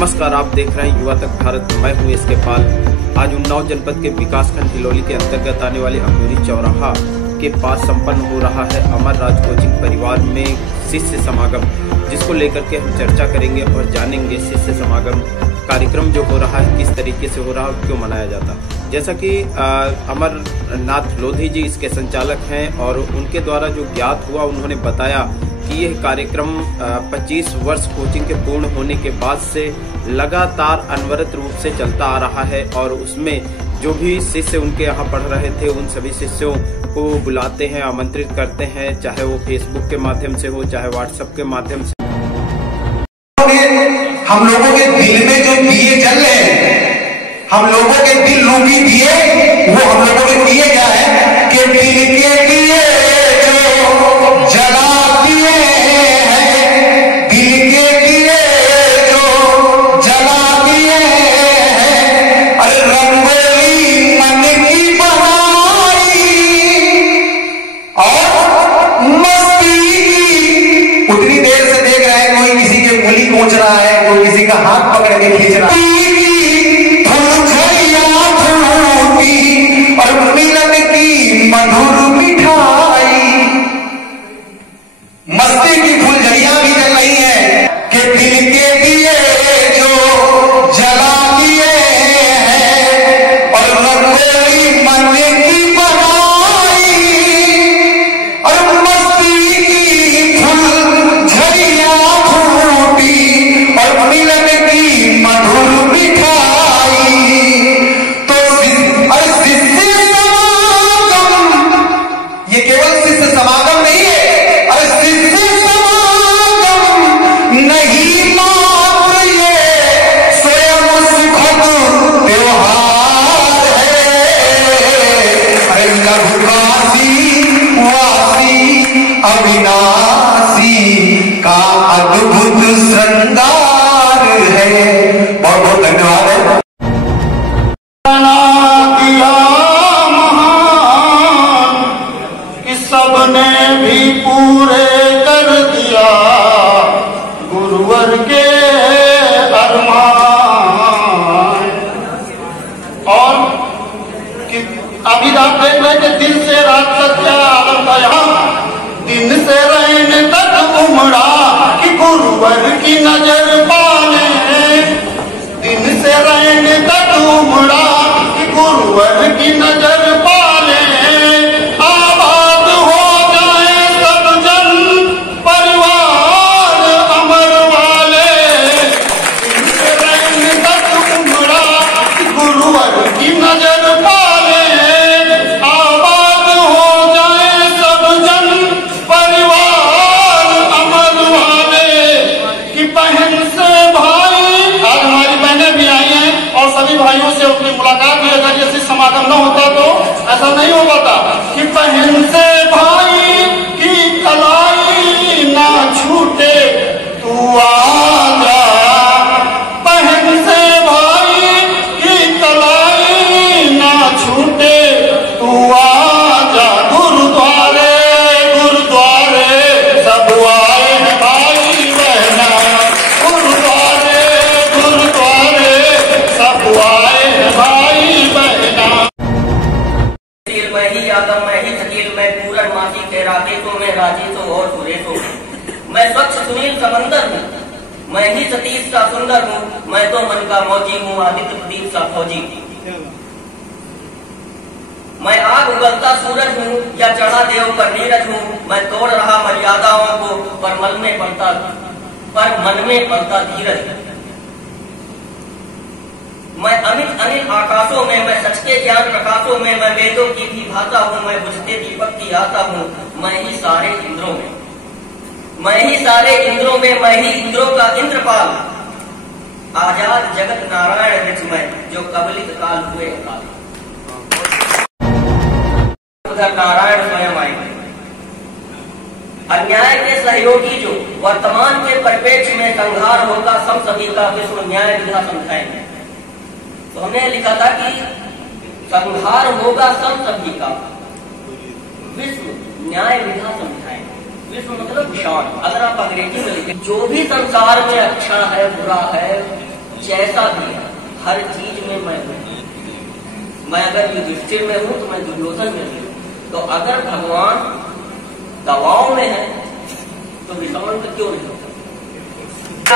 नमस्कार, आप देख रहे हैं युवा तक भारत। मैं हूं इसके पाल। आज उन्नाव जनपद के विकासखंड हिलोली के अंतर्गत आने वाले अमूरी चौराहा के पास संपन्न हो रहा है अमर राज कोचिंग परिवार में शिष्य समागम, जिसको लेकर के हम चर्चा करेंगे और जानेंगे शिष्य समागम कार्यक्रम जो हो रहा है किस तरीके से हो रहा है, क्यों मनाया जाता है। जैसा कि अमरनाथ लोधी जी इसके संचालक हैं और उनके द्वारा जो ज्ञात हुआ, उन्होंने बताया कि यह कार्यक्रम 25 वर्ष कोचिंग के पूर्ण होने के बाद से लगातार अनवरत रूप से चलता आ रहा है और उसमें जो भी शिष्य उनके यहाँ पढ़ रहे थे उन सभी शिष्यों को बुलाते हैं, आमंत्रित करते हैं, चाहे वो फेसबुक के माध्यम से हो चाहे व्हाट्सएप के माध्यम से। हम लोगों के दिल में जो दिए जल रहे हैं, हम लोगों के दिल रूपी दिए, वो हम लोगों के दिए क्या है कि दिल के दिए जो जला दिए हैं, दिल के दिए जो जला दिए हैं, अरे रंगोली मन की बनाई और मस्ती की। उतनी देर से देख रहे हैं कोई किसी के उंगली पहुंच रहा है, कोई किसी का हाथ पकड़ के खींच रहा है, और मिलन की मधुर मिठाई, मस्ती की फुलझड़ियां भी जल रही है कि दिल के दिए जो जला दिए हैं और रंगोली मन की बनाई और मस्ती की फुलझड़ियां फूटी और मिलन की मधुर मिठाई। ये केवल शिष्य समागम नहीं है, अरे शिष्य समागम नहीं मात्र ये स्वयं सुखद त्योहार है। अरे लघुकाशी वासी अविनाशी का अद्भुत श्रृंगार है। बहुत बहुत धन्यवाद है। सबने भी पूरे कर दिया गुरुवर के अरमान। और अभी आप देख रहे कि दिन से रात तक क्या आलम था यहाँ, दिन से रहने तक उमड़ा कि गुरुवर की नजर पाले, दिन से रहने तक उमड़ा कि गुरुवर की नजर पाले। भाइयों से अपनी मुलाकात भी अगर ये समागम न होता तो ऐसा नहीं हो पाता कि बहन से भाई की कलाई ना छूटे तू आजा, बहन से भाई की कलाई ना छूटे तू आजा। गुरुद्वारे गुरुद्वारे सब आए हैं भाई बहना, गुरुद्वारे गुरुद्वारे सब आए हैं भाई बहना। मैं ही यादव मैं ही शकील मैं पूरन मासी के राकेशों में राजेशों और सुरेशों में मैं स्वच्छ सुनील समंदर हूँ, मैं ही सतीश सा सुंदर हूँ, मैं तो मन का मौजी हूँ आदित्य प्रदीप सा फौजी। मैं आग उगलता सूरज हूँ या चढ़ा देव पर नीरज हूँ, मैं तोड़ रहा मर्यादाओं को पर मन में पलता धीरज। मैं अमित अनिल आकाशों में मैं सच के ज्ञान प्रकाशों में मैं वेदों की भी भाता हूँ, मैं बुझते दीपक की आता हूँ, मैं ही सारे इंद्रों में, मैं ही सारे इंद्रों में, मैं ही इंद्रों का इंद्रपाल, आजाद जगत नारायण वृक्ष में जो कबलित काल हुए काल। उधर नारायण स्वयं आएंगे, अन्याय के सहयोगी जो वर्तमान के परिप्रेक्ष्य में संहार होगा सब सभी का विश्व न्याय विधा समझाएंगे। तो हमने लिखा था कि संहार होगा सब सभी का, विश्व न्याय विधा समझाएंगे। विश्व मतलब विशाल। अगर आप अंग्रेजी में लिखें, जो भी संसार में अच्छा है बुरा है जैसा भी है हर चीज में मैं हूँ। मैं अगर युधिष्ठिर में हूँ तो मैं दुर्योधन में हूँ। तो अगर भगवान दवाओं में है तो विषमंत क्यों नहीं होता?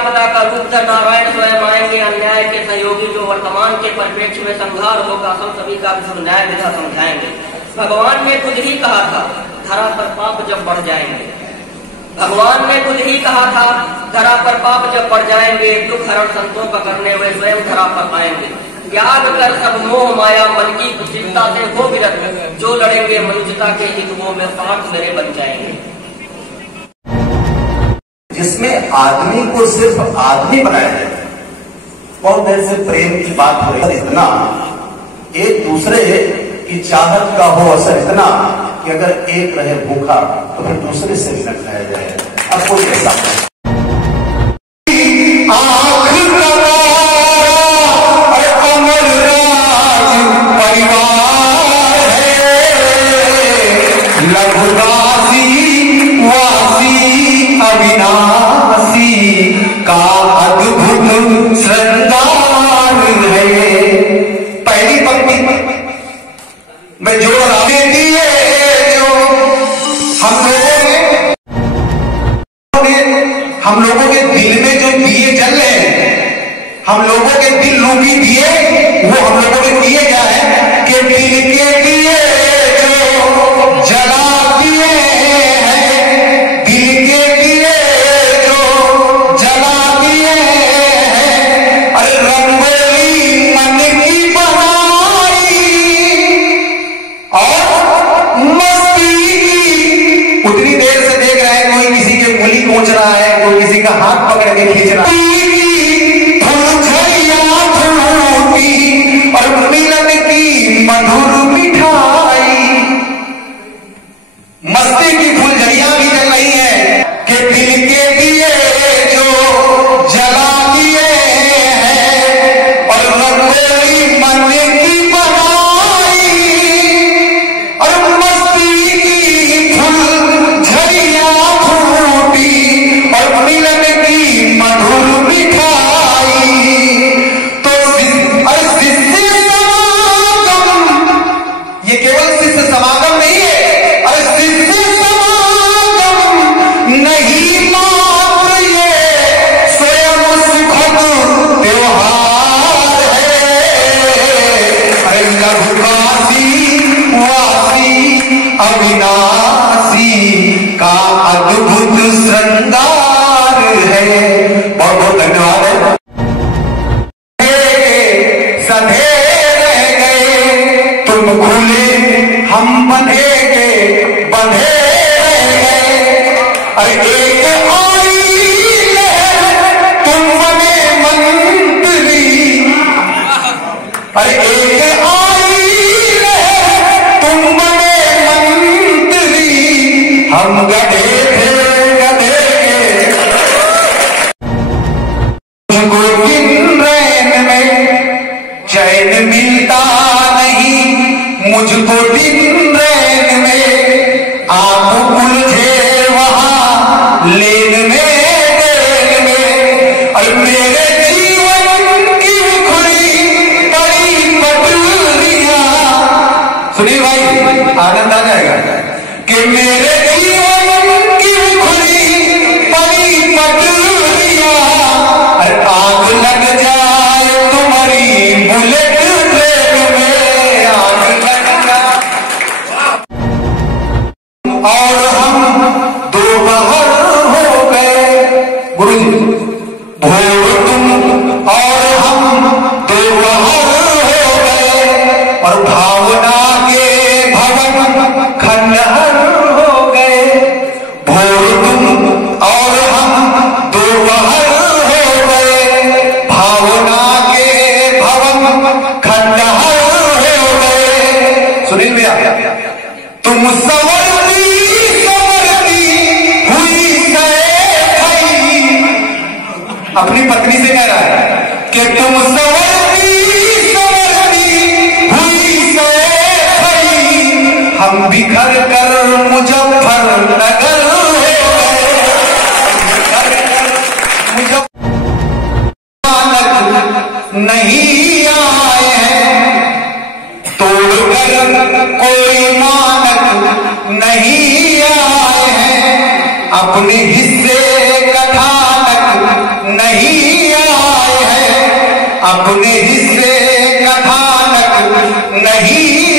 पता का रूप नारायण स्वयं आएंगे, अन्याय के सहयोगी जो वर्तमान के परिप्रेक्ष्य में संहार होगा, हम सभी का न्याय विधा समझाएंगे। भगवान ने खुद ही कहा था धरा पर पाप जब बढ़ जाएंगे, भगवान ने खुद ही कहा था धरा पर पाप जब बढ़ जाएंगे, दुख हरण संतों का करने वे स्वयं धरा पर आएंगे। त्याग कर सब मोह माया मन की कुचिलता से हो विरत, जो लड़ेंगे मनुष्यता के हित वो में पाठ मेरे बन जाएंगे। जिसमें आदमी को सिर्फ आदमी बनाया जाए। बहुत देर से प्रेम की बात हो रही है, इतना एक दूसरे की चाहत का हो असर इतना कि अगर एक रहे भूखा तो फिर दूसरे से भी न खाया जाए। अब कोई ऐसा हम लोगों के दिल में जो दिए जल रहे हैं, हम लोगों के दिल रूपी दिए वो हम लोगों ने दिए क्या है कि दिल के दिए जो जला दिए हैं, दिल के दिए जो जला दिए हैं। अरे रंगोली मन की बनाई और मस्ती की। उतनी देर से देख रहे हैं कोई किसी के उंगली पहुंच रहा है, कोई किसी का हाथ पकड़ के खींच रहा है, और मिलन की मधुर मिठाई। मस्ती की फुलझड़ियां भी जल रही है कि दिल के दिए जो जला दिए हैं और रंगोली मन की बनाई और मस्ती की फुलझड़ियां फूटी और मिलन की मधुर मिठाई। तो ये केवल शिष्य समागम नहीं है, अरे शिष्य समागम नहीं मात्र ये स्वयं सुखद त्योहार है। अरे लघुकाशी वासी अविनाशी का अद्भुत श्रृंगार है। बहुत बहुत धन्यवाद है। सधे रह गए तुम खुले हम बंधे के बंधे रह गए। अरे एक आई लहर तुम बने मंत्री, अरे एक आई लहर तुम बने मंत्री। हम गधे थे गधे के मुझको दिन रैन में चैन मिलता नहीं, मुझको दिन रैन में आप उलझे वहां लेन में देन में। और मेरे जीवन की खुली बड़ी पटरियां, सुनिए भाई आनंद आ जाएगा कि मेरे जीवन की खुली बड़ी पटरियां। आग लग जाए तुम्हारी बुलेट ट्रेन में, आग लग जाए और हम दोपहर हो गए। गुरु जी भोर तुम और हम दोपहर हो गए और भावना के भवन खंडहर हो गए। भोर तुम और हम दोपहर हो गए, भावना के भवन खंडहर हो गए। सुनील भैया तुम संवरती हुई भाई, अपनी पत्नी से कह रहा है कि तुम संवरती हुई भाई, हम बिखर कर मुजफ्फरनगर हो गए। अपने हिस्से कथानक नहीं आए हैं, अपने हिस्से कथानक नहीं